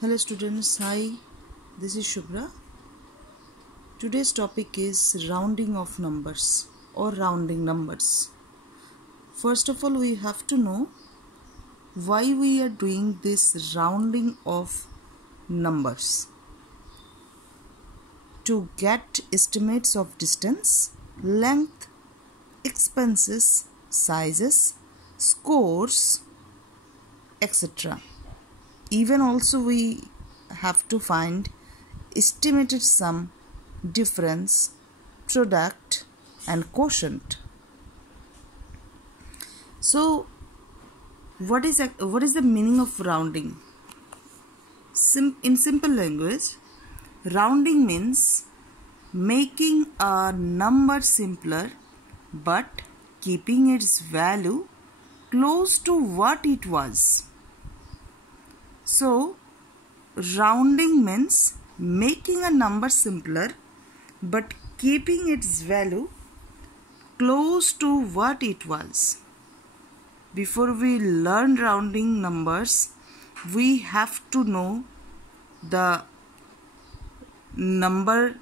Hello students, hi, this is Shubhra. Today's topic is rounding of numbers or rounding numbers. First of all, we have to know why we are doing this rounding of numbers. To get estimates of distance, length, expenses, sizes, scores, etc. Even also we have to find estimated sum, difference, product and quotient. So what is the meaning of rounding? In simple language, rounding means making a number simpler but keeping its value close to what it was. So, rounding means making a number simpler but keeping its value close to what it was. Before we learn rounding numbers, we have to know the number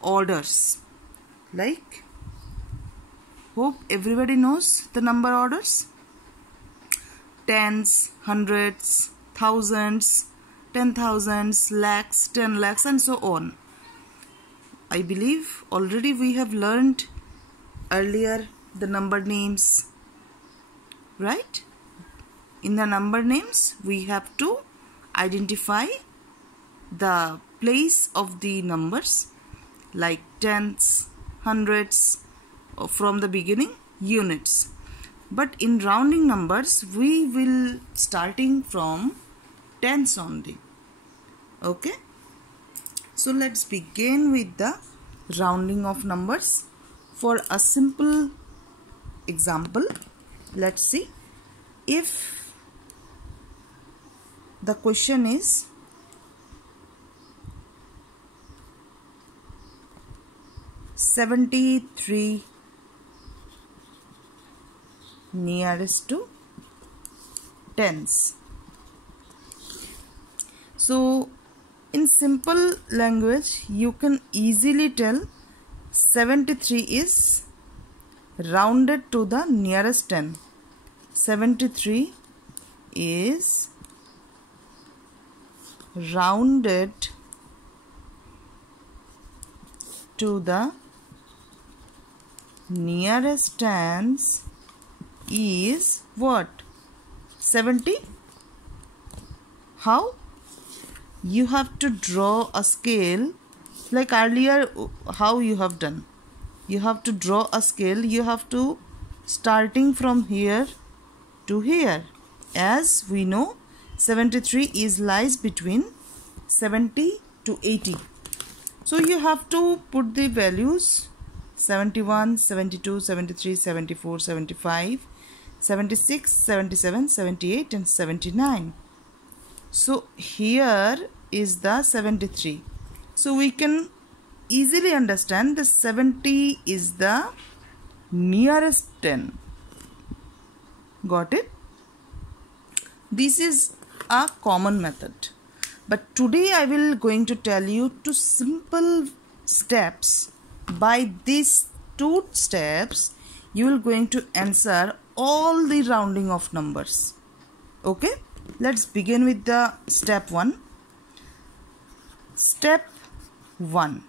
orders. Like, hope everybody knows the number orders. Tens, hundreds, thousands, 10,000s, lakhs, 10 lakhs and so on. I believe already we have learned earlier the number names, right? In the number names we have to identify the place of the numbers like tens, hundreds, or from the beginning units. But in rounding numbers we will starting from tens only. Okay, so let's begin with the rounding of numbers. For a simple example, let's see. If the question is $73 nearest to tens. So in simple language you can easily tell 73 is rounded to the nearest 10. 73 is rounded to the nearest tens is what? 70. How? You have to draw a scale like earlier. How you have done? You have to draw a scale. You have to starting from here to here. As we know, 73 is lies between 70 to 80. So you have to put the values 71, 72, 73, 74, 75, 76, 77, 78 and 79. So here is the 73. So we can easily understand the 70 is the nearest 10. Got it? This is a common method. But today I will going to tell you two simple steps. By these two steps you will going to answer all the rounding of numbers. Okay? Let's begin with the step 1. Step 1.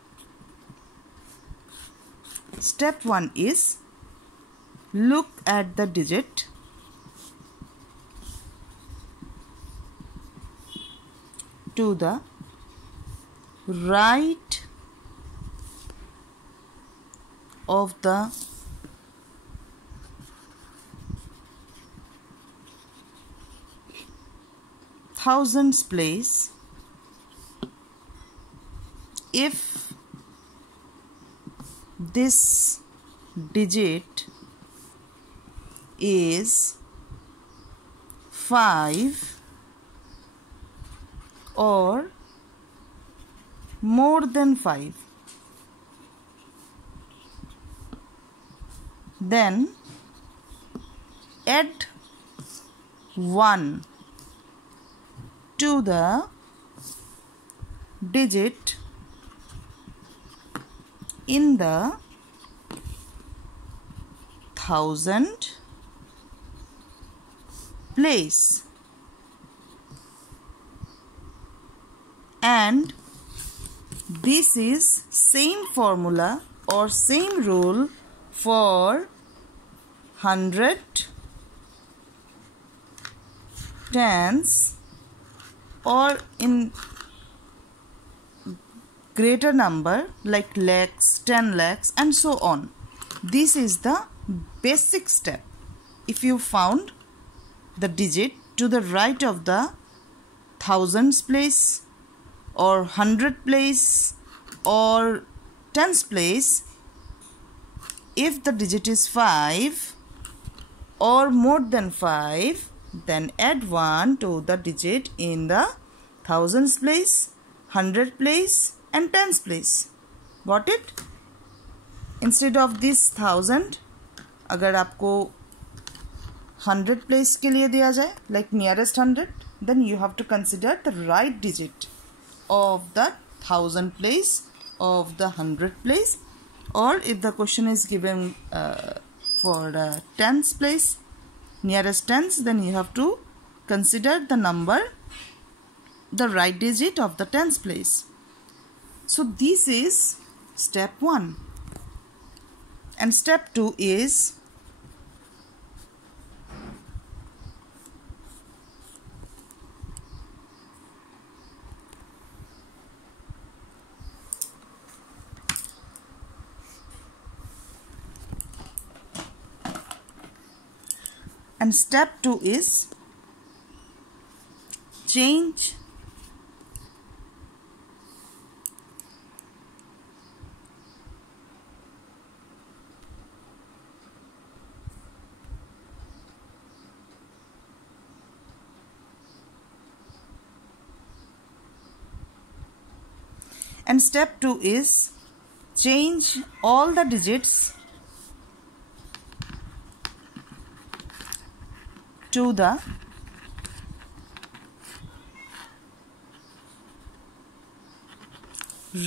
Step 1 is look at the digit to the right of the thousands place if this digit is 5 or more than 5. Then add 1 to the digit in the thousand place, and this is same formula or same rule for 100, tens, or in greater number like lakhs, 10 lakhs, and so on. This is the basic step. If you found the digit to the right of the thousands place or 100 place or tens place, if the digit is 5 or more than 5, then add 1 to the digit in the thousands place, 100 place, and tens place. Got it? Instead of this 1000, अगर आपको 100 place के लिए दिया जाए, like nearest 100, then you have to consider the right digit of the 1000 place, of the 100 place, or if the question is given for tens place, nearest tens, then you have to consider the number, the right digit of the tens place. So this is step 1. And step 2 is change and step 2 is change all the digits to the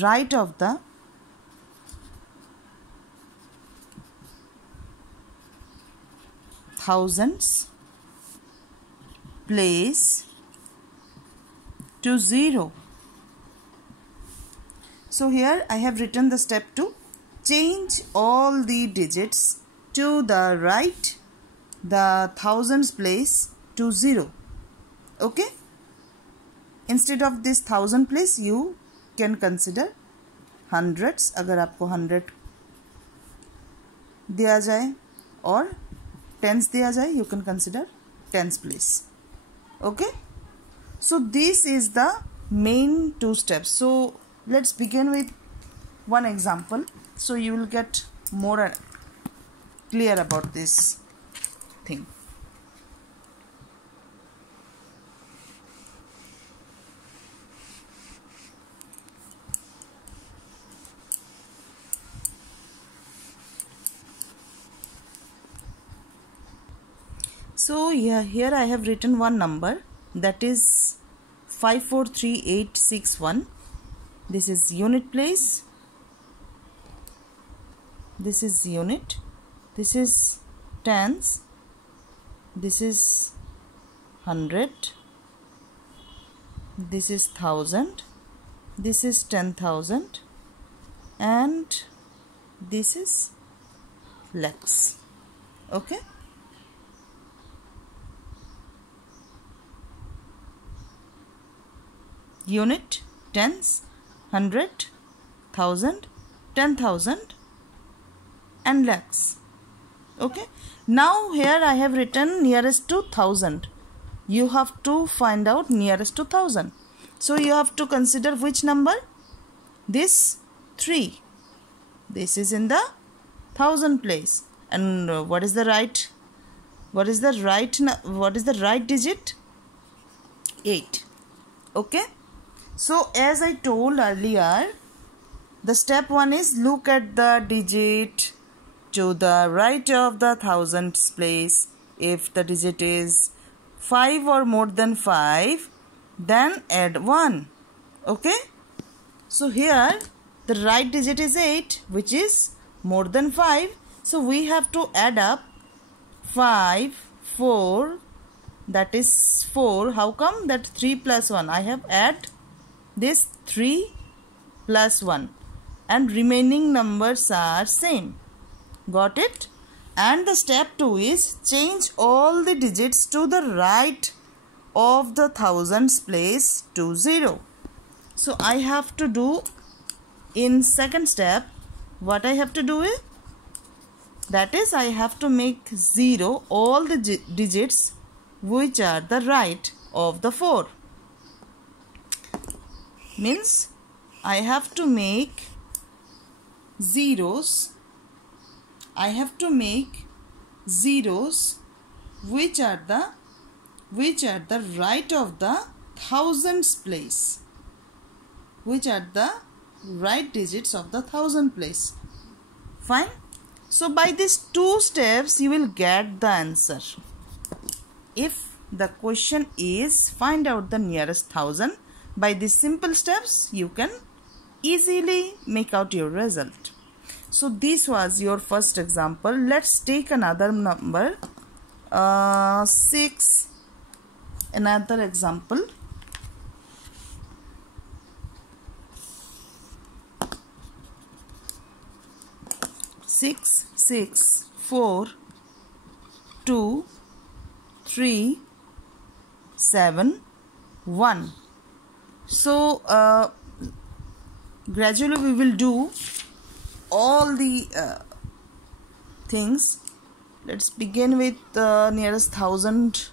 right of the thousands place to 0. So here I have written the step 2. Change all the digits to the right, the thousands place to 0. Okay? Instead of this 1000 place, you can consider hundreds. अगर आपको 100 दिया जाए और tens दिया जाए, you can consider tens place. Okay? So this is the main 2 steps. So let's begin with one example, so you will get more clear about this thing. So here I have written one number, that is 543861. This is unit place, this is unit, this is tens, this is 100, this is 1000, this is 10,000, and this is lakhs. Okay? Unit, tens, 100, 1000, 10,000, and lakhs. Okay. Now here I have written nearest to 1000. You have to find out nearest to 1000. So you have to consider which number? This 3. This is in the 1000 place. And what is the right? What is the right digit? 8. Okay. So as I told earlier, the step 1 is look at the digit to the right of the thousands place. If the digit is 5 or more than 5, then add 1. Okay. So here the right digit is 8, which is more than 5. So we have to add up 5, 4, that is 4. How come? That 3 plus 1. I have add this 3 plus 1 and remaining numbers are same. Got it? And the step 2 is change all the digits to the right of the thousands place to 0. So I have to do in second step, what I have to do is, that is I have to make 0 all the digits which are the right of the 4. Means I have to make zeros. I have to make zeros which are the right of the thousands place, which are the right digits of the thousand place. Fine. So by these 2 steps you will get the answer. If the question is find out the nearest thousand, by these simple steps you can easily make out your result. So this was your first example. Let's take another number, 6. Another example. 6, 6, 4, 2, 3, 7, 1. So gradually we will do all the things. Let's begin with the nearest thousand.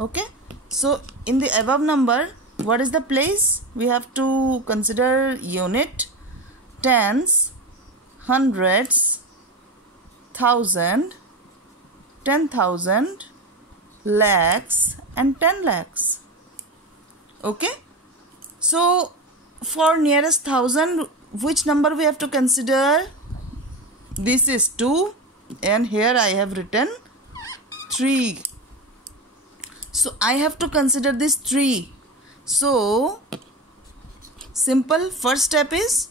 Okay, so in the above number, what is the place? We have to consider unit, tens, hundreds, thousand, 10,000, lakhs and 10 lakhs. Okay, so for nearest thousand, which number we have to consider? This is 2 and here I have written 3. So I have to consider this 3. So simple. First step is,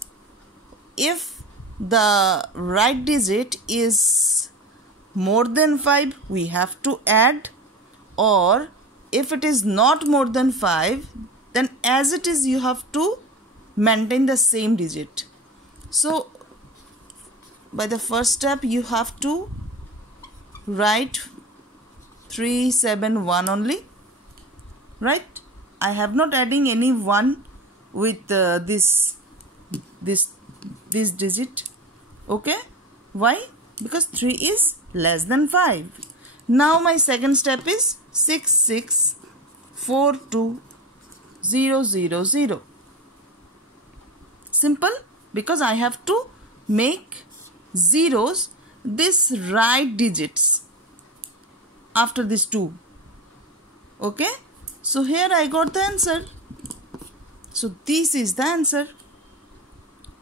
if the right digit is more than 5, we have to add, or if it is not more than 5, then as it is you have to maintain the same digit. So by the first step you have to write 371 only, right? I have not adding any 1 with this digit. Okay, why? Because 3 is less than 5. Now my second step is 66420000. Simple, because I have to make zeros this right digits after this 2. Okay, so here I got the answer. So this is the answer,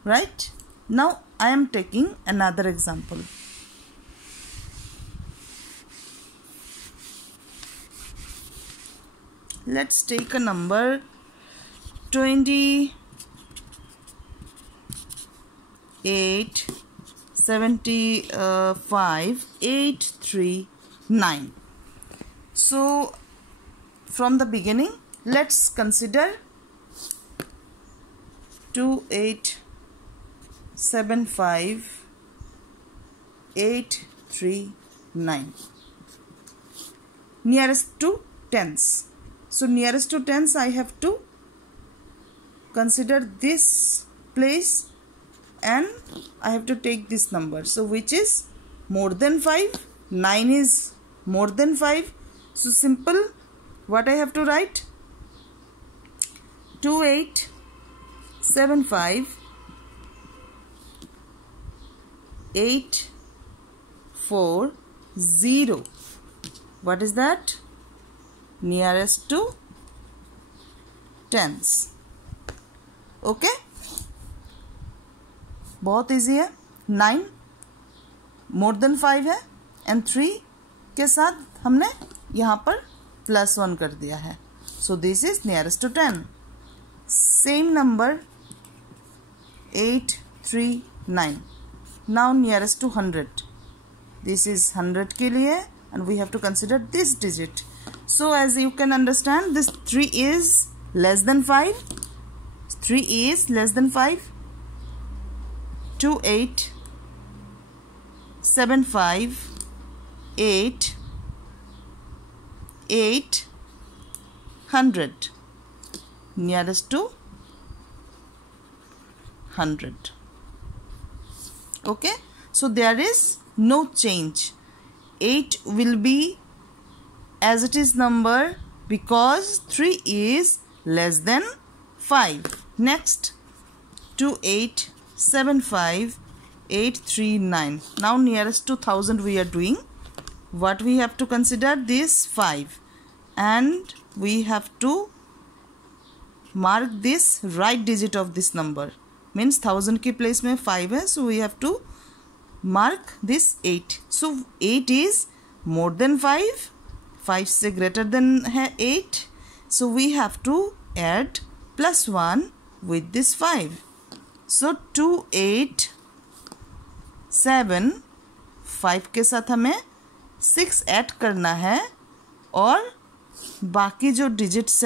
right? Now I am taking another example. Let's take a number 28 75 839. So from the beginning, let's consider 2875 839. Nearest to tens. So nearest to tens I have to consider this place and I have to take this number. So which is more than 5? 9 is more than 5. So simple, what I have to write? 2875 840. What is that? Nearest to tens. Okay, बहुत easy है. 9 more than 5 है and 3 के साथ हमने यहाँ पर +1 कर दिया है. So this is nearest to 10. Same number 839. Now nearest to 100. This is 100 के लिए and we have to consider this digit. So as you can understand, this 3 is less than 5. 3 is less than 5. 2875 8 800, nearest to 100. Okay, so there is no change. 8 will be as it is number because 3 is less than 5. Next, 2875 839. Now nearest to 1000 we are doing. What we have to consider? This 5, and we have to mark this right digit of this number. Means 1000 के place में 5 है, so we have to mark this 8. So 8 is more than 5. 5 से greater than है 8. So we have to add plus 1 with this 5. So 287 5 के साथ हमें 6 add करना है और बाकी जो डिजिट्स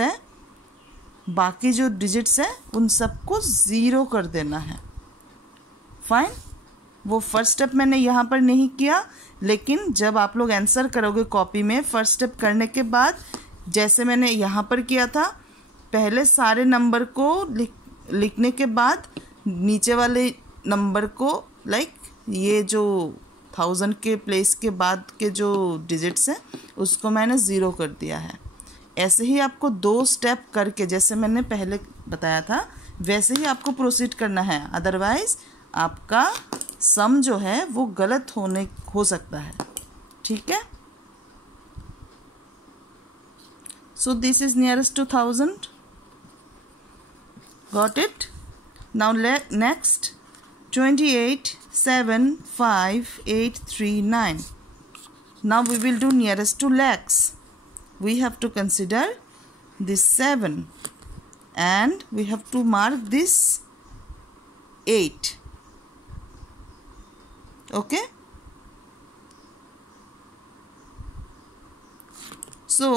है उन सबको 0 कर देना है. फाइन. वो फर्स्ट स्टेप मैंने यहाँ पर नहीं किया, लेकिन जब आप लोग आंसर करोगे कॉपी में, फर्स्ट स्टेप करने के बाद जैसे मैंने यहाँ पर किया था, पहले सारे नंबर को लिखने के बाद नीचे वाले नंबर को ये जो 1000 के प्लेस के बाद के जो डिजिट्स हैं उसको मैंने 0 कर दिया है. ऐसे ही आपको 2 स्टेप करके, जैसे मैंने पहले बताया था वैसे ही आपको प्रोसीड करना है. अदरवाइज आपका सम जो है वो गलत हो सकता है. ठीक है. So this is nearest to 1000. Got it. Now next 2875 839. Now we will do nearest to lakhs. We have to consider this 7 and we have to mark this 8. Okay. So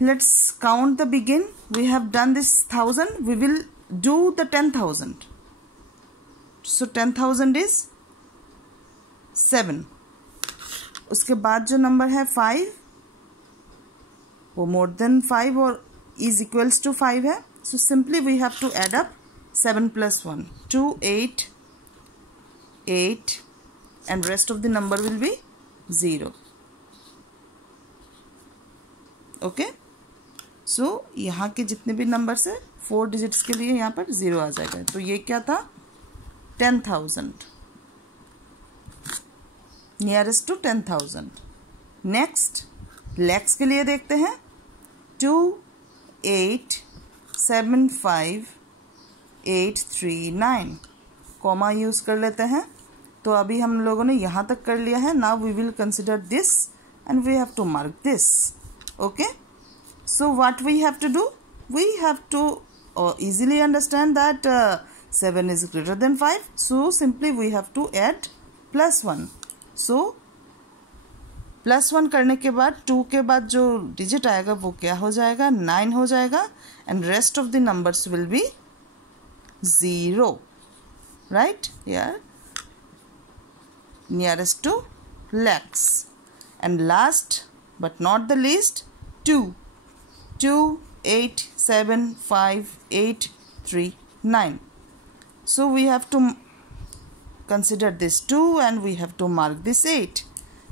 let's count the begin. We have done this 1000. We will do the 10,000. So 10,000 is 7. उसके बाद जो number है 5, वो more than 5 और is equals to 5 है. So simply we have to add up 7 plus 1, 2, 8, 8 and rest of the number will be 0. Okay. सो यहाँ के जितने भी नंबर्स है 4 डिजिट्स के लिए यहाँ पर 0 आ जाएगा. तो ये क्या था? 10,000. Nearest to 10,000. नेक्स्ट लैक्स के लिए देखते हैं. 2875 839. कॉमा यूज कर लेते हैं. तो अभी हम लोगों ने यहाँ तक कर लिया है. Now we will consider this and we have to mark this. Okay. So what we have to do? We have to easily understand that 7 is greater than 5. So simply we have to add plus 1. So plus 1 करने के बाद 2 के बाद जो digit आएगा वो क्या हो जाएगा? 9 हो जाएगा. And rest of the numbers will be 0. Right? Here. Nearest to lakhs. And last but not the least, 2. 2875 839. So we have to consider this 2 and we have to mark this 8.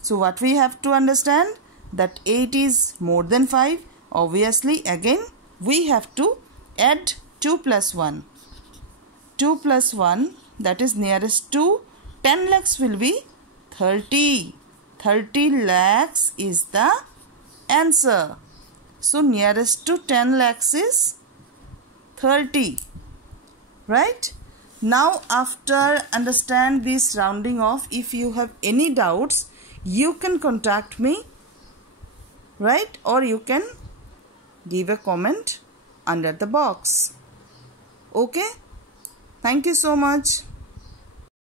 So what we have to understand, that 8 is more than 5. Obviously again we have to add 2 plus 1. 2 plus 1, that is nearest to 10 lakhs will be 30. 30 lakhs is the answer. So nearest to 10 lakhs is 30. Right? Now after understand this rounding off, if you have any doubts, you can contact me right? Or you can give a comment under the box. Okay, thank you so much.